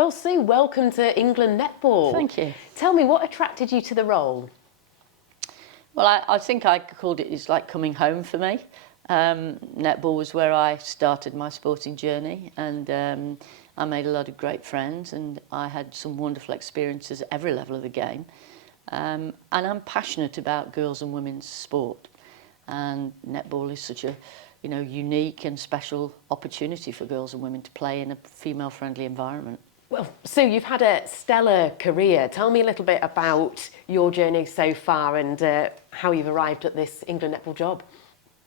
Well, Sue, welcome to England Netball. Thank you. Tell me, what attracted you to the role? Well, I think I called it's like coming home for me. Netball was where I started my sporting journey, and I made a lot of great friends, and I had some wonderful experiences at every level of the game. And I'm passionate about girls and women's sport, and netball is such a unique and special opportunity for girls and women to play in a female-friendly environment. Well, Sue, you've had a stellar career. Tell me a little bit about your journey so far and how you've arrived at this England Netball job.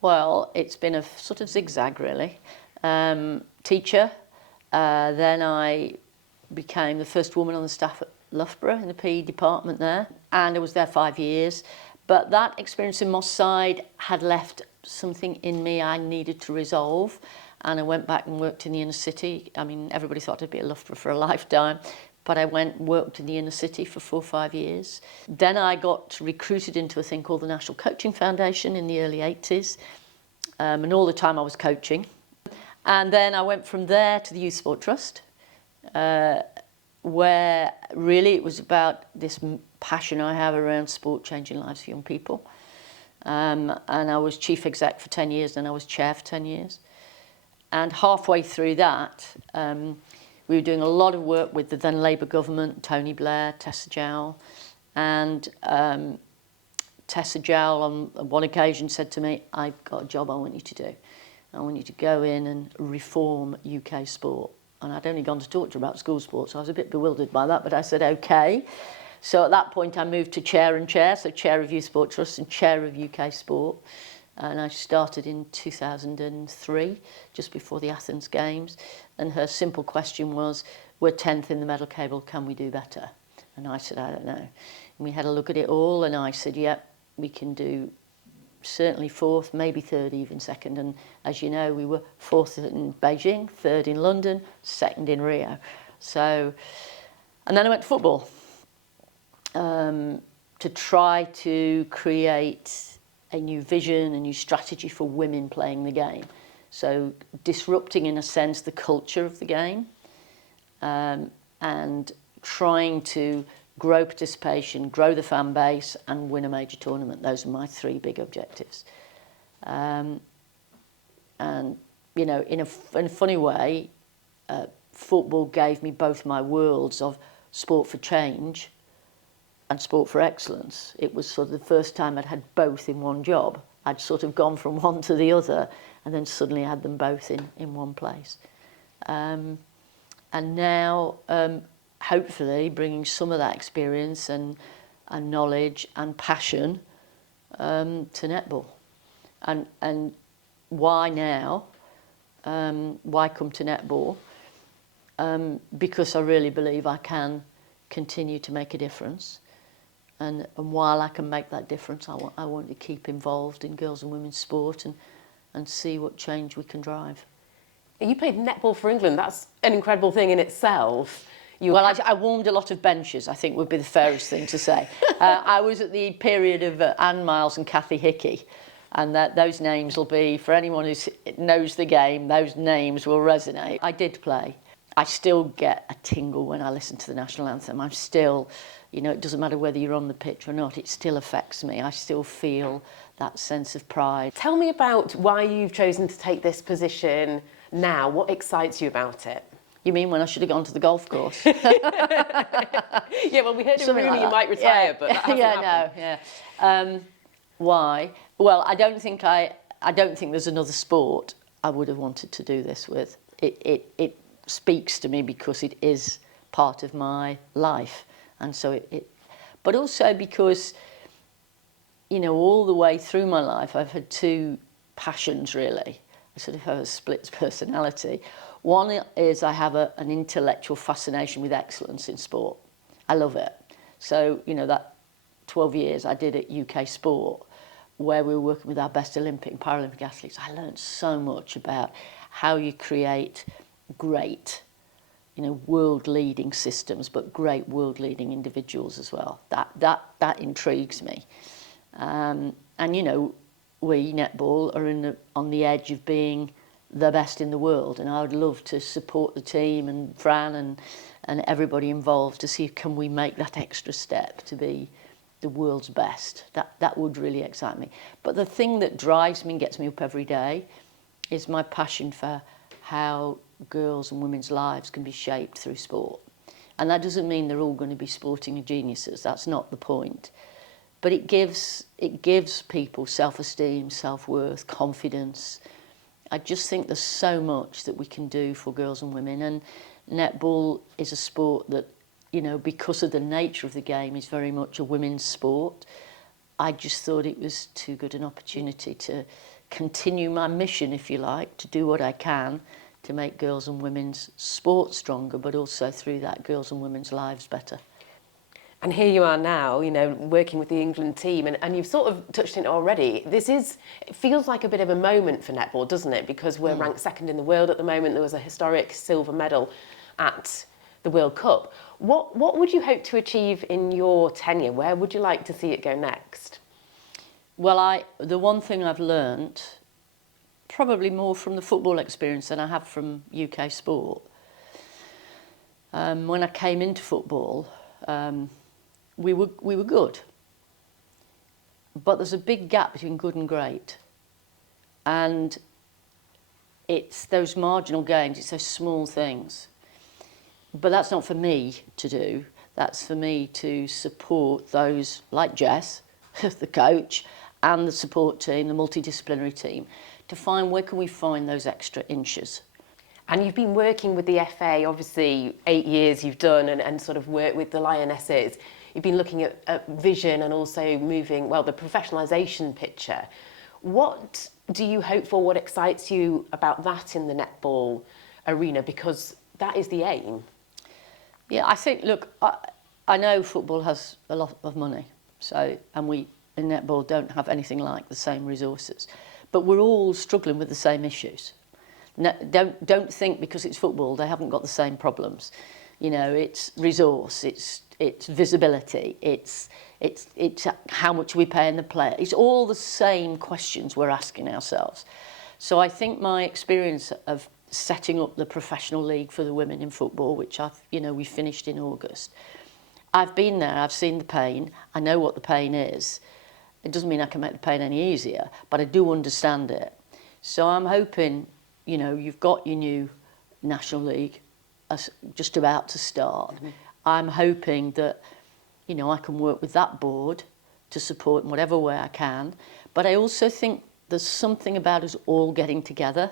Well, it's been a sort of zigzag, really. Teacher, then I became the first woman on the staff at Loughborough in the PE department there, and I was there 5 years. But that experience in Moss Side had left something in me I needed to resolve, and I went back and worked in the inner city. I mean, everybody thought I'd be at Loughborough for a lifetime, but I went and worked in the inner city for 4 or 5 years. Then I got recruited into a thing called the National Coaching Foundation in the early 80s, and all the time I was coaching. And then I went from there to the Youth Sport Trust, where really it was about this passion I have around sport changing lives for young people. And I was chief exec for 10 years, and I was chair for 10 years. And halfway through that, we were doing a lot of work with the then Labour government, Tony Blair, Tessa Jowell. And Tessa Jowell on one occasion said to me, "I've got a job I want you to do. I want you to go in and reform UK sport." And I'd only gone to talk to her about school sport, so I was a bit bewildered by that, but I said, okay. So at that point I moved to chair and chair, so chair of Youth Sport Trust and chair of UK Sport. And I started in 2003, just before the Athens Games. And her simple question was, we're 10th in the medal table, can we do better? And I said, I don't know. And we had a look at it all, and I said, yep, we can do certainly 4th, maybe 3rd, even 2nd. And as you know, we were 4th in Beijing, 3rd in London, 2nd in Rio. So, and then I went to football to try to create a new vision, a new strategy for women playing the game. So disrupting, in a sense, the culture of the game, and trying to grow participation, grow the fan base, and win a major tournament. Those are my 3 big objectives. And, you know, in a funny way, football gave me both my worlds of sport for change and sport for excellence. It was sort of the first time I'd had both in one job. I'd sort of gone from one to the other and then suddenly had them both in one place. And now, hopefully, bringing some of that experience and knowledge and passion to netball. And why now? Why come to netball? Because I really believe I can continue to make a difference. And while I can make that difference, I want to keep involved in girls and women's sport and see what change we can drive. You played netball for England. That's an incredible thing in itself. Well, I warmed a lot of benches, I think would be the fairest thing to say. I was at the period of Anne Miles and Cathy Hickey, and those names will be, for anyone who knows the game, those names will resonate. I did play. I still get a tingle when I listen to the national anthem. I'm still, you know, it doesn't matter whether you're on the pitch or not, it still affects me. I still feel that sense of pride. Tell me about why you've chosen to take this position now. What excites you about it? You mean when I should have gone to the golf course? Yeah, well, we heard in Rooney you might retire, yeah. But that hasn't happened. No, yeah. Why? Well, I don't think there's another sport I would have wanted to do this with. It speaks to me because it is part of my life, and so but also because, you know, all the way through my life I've had 2 passions really. I sort of have a split personality. One is I have an intellectual fascination with excellence in sport. I love it. So, you know, that 12 years I did at UK Sport, where we were working with our best Olympic and Paralympic athletes, I learned so much about how you create great, you know, world-leading systems, but great world-leading individuals as well. That intrigues me. And, you know, we, netball, are on the edge of being the best in the world, and I would love to support the team and Fran and everybody involved to see can we make that extra step to be the world's best. That would really excite me. But the thing that drives me and gets me up every day is my passion for how girls and women's lives can be shaped through sport. And that doesn't mean they're all going to be sporting geniuses. That's not the point. But it gives people self-esteem, self-worth, confidence. I just think there's so much that we can do for girls and women. And netball is a sport that, you know, because of the nature of the game, is very much a women's sport. I just thought it was too good an opportunity to continue my mission, if you like, to do what I can to make girls and women's sport stronger, but also through that girls and women's lives better. And here you are now, you know, working with the England team, and you've sort of touched on it already. It feels like a bit of a moment for netball, doesn't it? Because we're ranked second in the world at the moment. There was a historic silver medal at the World Cup. What would you hope to achieve in your tenure? Where would you like to see it go next? Well, the one thing I've learnt, probably more from the football experience than I have from UK sport. When I came into football, we were good, but there's a big gap between good and great, and it's those marginal gains, it's those small things. But that's not for me to do. That's for me to support those like Jess, the coach, and the support team, the multidisciplinary team, to find where can we find those extra inches. And you've been working with the FA, obviously 8 years you've done, and sort of worked with the Lionesses. You've been looking at vision and also moving, well, the professionalisation picture. What do you hope for? What excites you about that in the netball arena? Because that is the aim. Yeah, I think, look, I know football has a lot of money, and we in netball don't have anything like the same resources, but we're all struggling with the same issues. Don't think because it's football they haven't got the same problems. You know, it's resource, it's visibility, it's how much we pay in the player. It's all the same questions we're asking ourselves. So I think my experience of setting up the professional league for the women in football, which we finished in August. I've been there, I've seen the pain, I know what the pain is. It doesn't mean I can make the pain any easier, but I do understand it. So I'm hoping, you know, you've got your new National League just about to start. Mm-hmm. I'm hoping that, you know, I can work with that board to support in whatever way I can. But I also think there's something about us all getting together.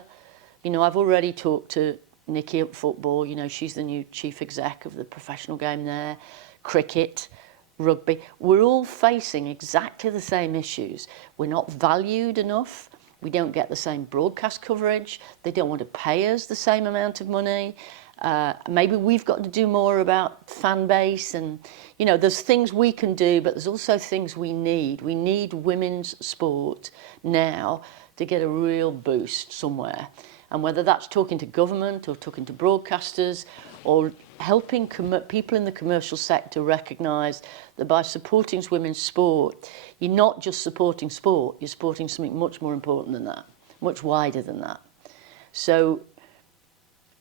You know, I've already talked to Nikki at football. You know, she's the new chief exec of the professional game there. Cricket, rugby. We're all facing exactly the same issues. We're not valued enough. We don't get the same broadcast coverage. They don't want to pay us the same amount of money. Maybe we've got to do more about fan base, and, you know, there's things we can do, but there's also things we need. We need women's sport now to get a real boost somewhere. And whether that's talking to government or talking to broadcasters or helping people in the commercial sector recognise that by supporting women's sport, you're not just supporting sport, you're supporting something much more important than that, much wider than that. So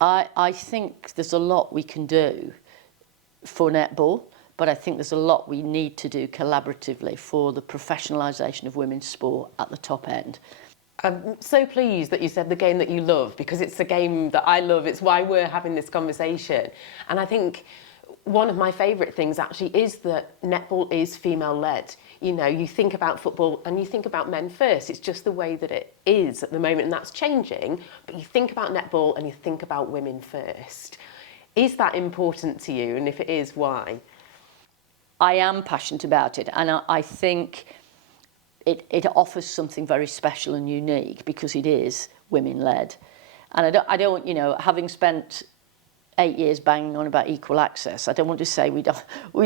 I think there's a lot we can do for netball, but I think there's a lot we need to do collaboratively for the professionalisation of women's sport at the top end. I'm so pleased that you said the game that you love, because it's a game that I love. It's why we're having this conversation. And I think one of my favourite things actually is that netball is female-led. You know, you think about football and you think about men first. It's just the way that it is at the moment, and that's changing. But you think about netball and you think about women first. Is that important to you? And if it is, why? I am passionate about it, and I think it offers something very special and unique because it is women-led. And I don't, you know, having spent 8 years banging on about equal access, I don't want to say we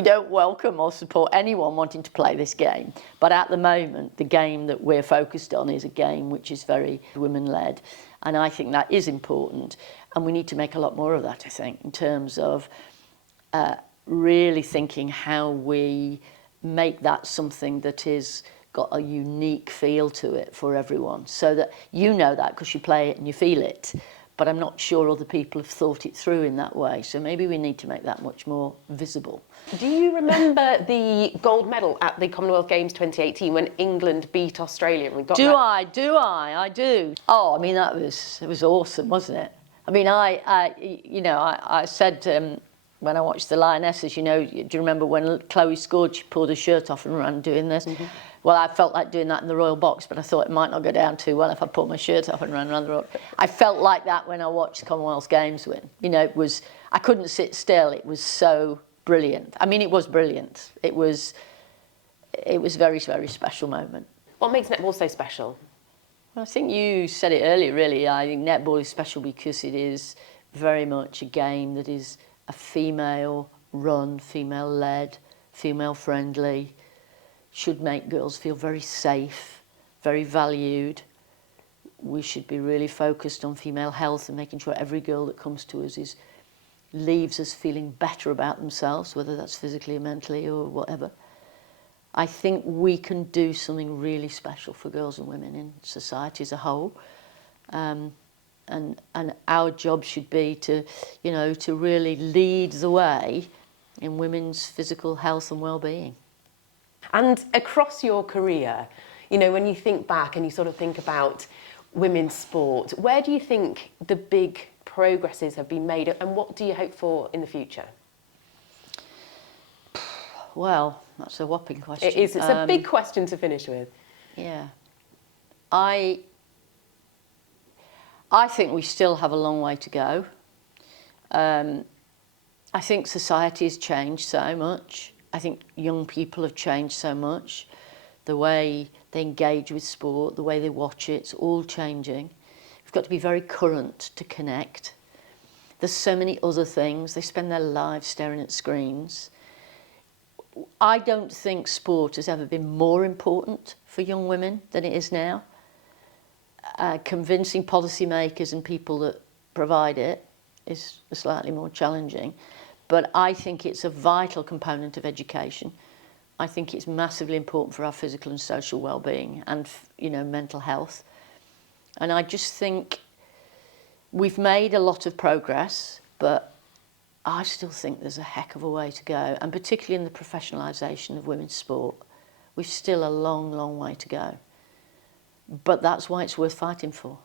don't welcome or support anyone wanting to play this game. But at the moment, the game that we're focused on is a game which is very women-led. And I think that is important. And we need to make a lot more of that, I think, in terms of really thinking how we make that something that is got a unique feel to it for everyone, so that you know that because you play it and you feel it, but I'm not sure other people have thought it through in that way. So maybe we need to make that much more visible. Do you remember the gold medal at the Commonwealth Games 2018 when England beat Australia and we got that? I do. Oh, I mean, it was awesome, wasn't it? I mean, I said when I watched the Lionesses, do you remember when Chloe scored, she pulled her shirt off and ran doing this? Mm-hmm. Well, I felt like doing that in the Royal Box, but I thought it might not go down too well if I pulled my shirt off and ran around the Royal. I felt like that when I watched the Commonwealth Games win. I couldn't sit still. It was so brilliant. I mean, it was brilliant. It was very, very special moment. What makes netball so special? Well, I think you said it earlier, really. I think netball is special because it is very much a game that is a female-run, female-led, female-friendly, should make girls feel very safe, very valued. We should be really focused on female health and making sure every girl that comes to us leaves us feeling better about themselves, whether that's physically or mentally or whatever. I think we can do something really special for girls and women in society as a whole. And our job should be to really lead the way in women's physical health and well-being. And across your career, when you think back and you sort of think about women's sport, where do you think the big progresses have been made and what do you hope for in the future? Well, that's a whopping question. It is. It's a big question to finish with. Yeah. I think we still have a long way to go. I think society has changed so much. I think young people have changed so much. The way they engage with sport, the way they watch it, it's all changing. We've got to be very current to connect. There's so many other things. They spend their lives staring at screens. I don't think sport has ever been more important for young women than it is now. Convincing policymakers and people that provide it is slightly more challenging. But I think it's a vital component of education. I think it's massively important for our physical and social well-being and, mental health. And I just think we've made a lot of progress, but I still think there's a heck of a way to go. And particularly in the professionalisation of women's sport, we've still a long, long way to go. But that's why it's worth fighting for.